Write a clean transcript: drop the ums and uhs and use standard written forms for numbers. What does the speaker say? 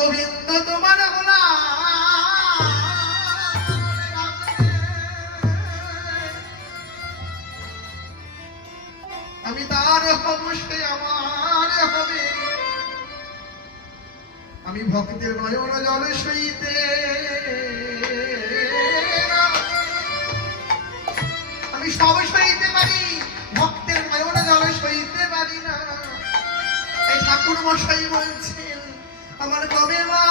গোবিন্দ তোমার গোলা আমি তার হব সে আমার হবে আমি ভক্তের নয়ন জল সইতে আমি সব সইতে পারি ভক্তের নয়ন জল সইতে পারি না এই ঠাকুর মশাই বলছেন আমার কবে মা